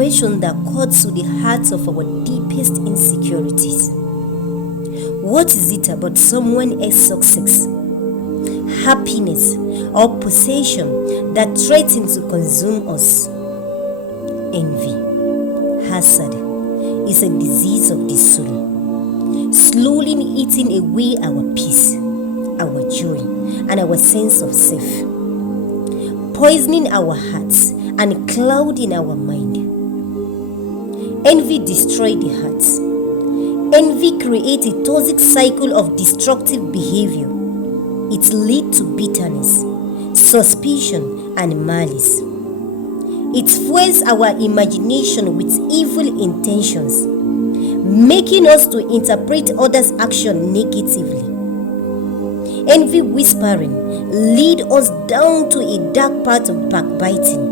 question that cuts to the heart of our deepest insecurities. What is it about someone else's success, happiness, or possession that threatens to consume us? Envy, hasad, is a disease of the soul, slowly eating away our peace, our joy, and our sense of self, poisoning our hearts and clouding our mind. Envy destroys the heart. Envy creates a toxic cycle of destructive behavior. It leads to bitterness, suspicion, and malice. It fuels our imagination with evil intentions, making us to interpret others' action negatively. Envy whispering leads us down to a dark path of backbiting,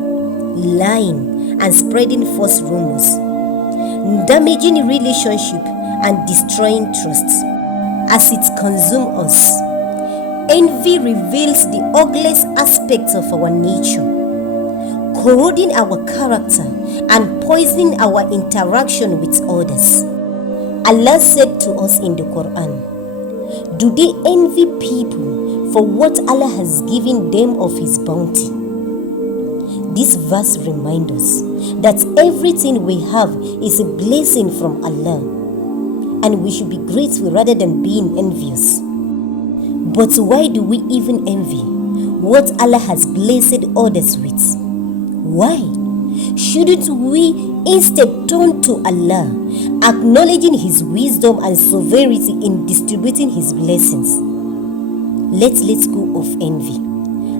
lying, and spreading false rumors, damaging relationships and destroying trust. As it consumes us, envy reveals the ugliest aspects of our nature, corroding our character and poisoning our interaction with others. Allah said to us in the Quran, "Do they envy people for what Allah has given them of His bounty?" This verse reminds us that everything we have is a blessing from Allah, and we should be grateful rather than being envious. But why do we even envy what Allah has blessed others with? Why shouldn't we instead turn to Allah, acknowledging His wisdom and sovereignty in distributing His blessings? Let's let go of envy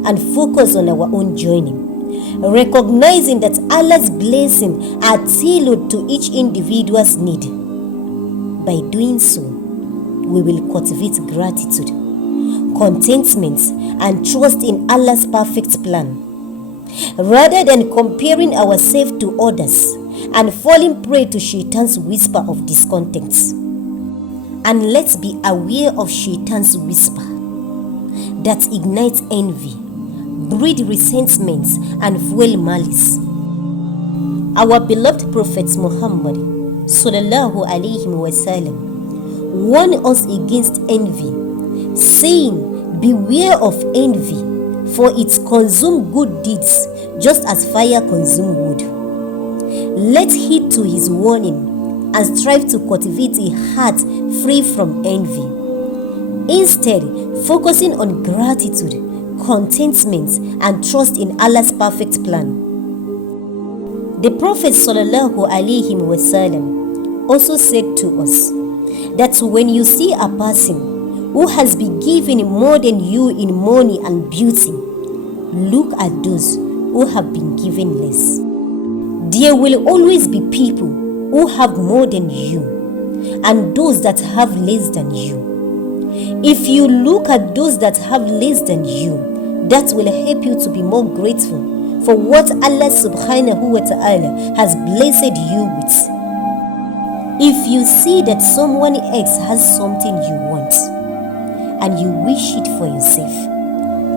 and focus on our own journey, recognizing that Allah's blessings are tailored to each individual's need. By doing so, we will cultivate gratitude, contentment, and trust in Allah's perfect plan, rather than comparing ourselves to others and falling prey to Shaitan's whisper of discontent. And let's be aware of Shaitan's whisper that ignites envy, breed resentment, and fuel malice. Our beloved Prophet Muhammad sallallahu alaihi wasallam warned us against envy, saying, "Beware of envy, for it consumes good deeds just as fire consumes wood." Let's heed to his warning and strive to cultivate a heart free from envy, instead focusing on gratitude, contentment, and trust in Allah's perfect plan. The Prophet sallallahu alaihi wasallam also said to us that when you see a person who has been given more than you in money and beauty, look at those who have been given less. There will always be people who have more than you and those that have less than you. If you look at those that have less than you, that will help you to be more grateful for what Allah subhanahu wa ta'ala has blessed you with. If you see that someone else has something you want and you wish it for yourself,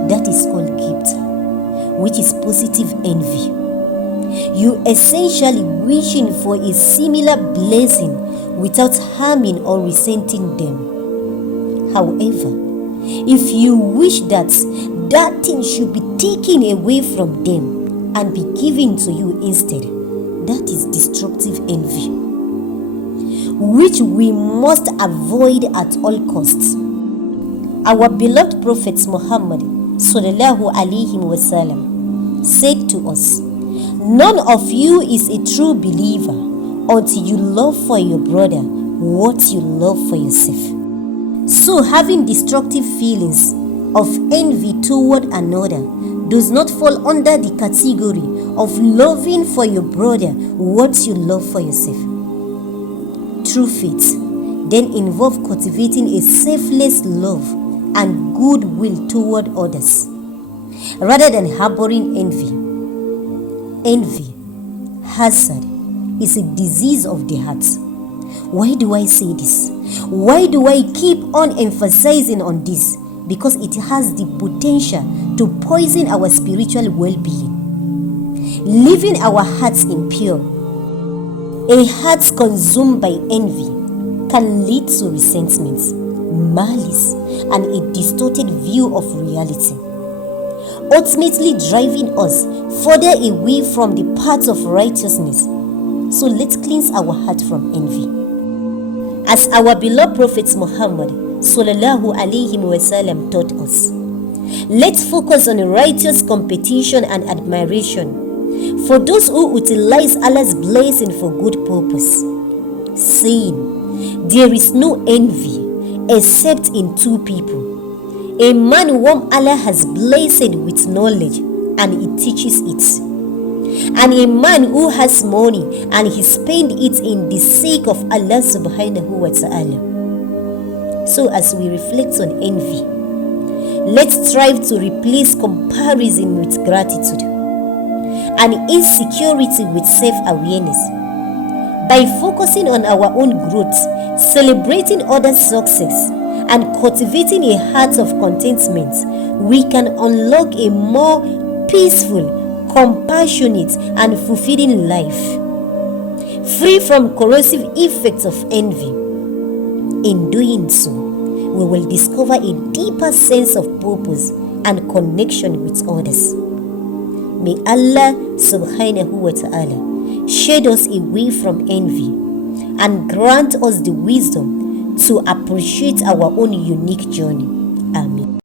that is called gift, which is positive envy. You essentially wishing for a similar blessing without harming or resenting them. However, if you wish that thing should be taken away from them and be given to you instead, that is destructive envy, which we must avoid at all costs. Our beloved Prophet Muhammad sallallahu alaihi wasallam said to us, "None of you is a true believer until you love for your brother what you love for yourself." So having destructive feelings of envy toward another does not fall under the category of loving for your brother what you love for yourself. True faith then involves cultivating a selfless love and goodwill toward others, rather than harboring envy. Envy, hasad, is a disease of the heart. Why do I say this? Why do I keep on emphasizing on this? Because it has the potential to poison our spiritual well-being, leaving our hearts impure, A heart consumed by envy can lead to resentment, malice, and a distorted view of reality, ultimately driving us further away from the path of righteousness. So let's cleanse our heart from envy. As our beloved Prophet Muhammad sallallahu alaihi wasallam taught us, let's focus on righteous competition and admiration for those who utilize Allah's blessing for good purpose, saying, there is no envy except in two people: a man whom Allah has blessed with knowledge and he teaches it, and a man who has money and he spends it in the sake of Allah subhanahu wa ta'ala. So as we reflect on envy, let's strive to replace comparison with gratitude and insecurity with self-awareness. By focusing on our own growth, celebrating others' success, and cultivating a heart of contentment, we can unlock a more peaceful, compassionate, and fulfilling life, free from corrosive effects of envy. In doing so, we will discover a deeper sense of purpose and connection with others. May Allah subhanahu wa ta'ala shed us away from envy and grant us the wisdom to appreciate our own unique journey. Amen.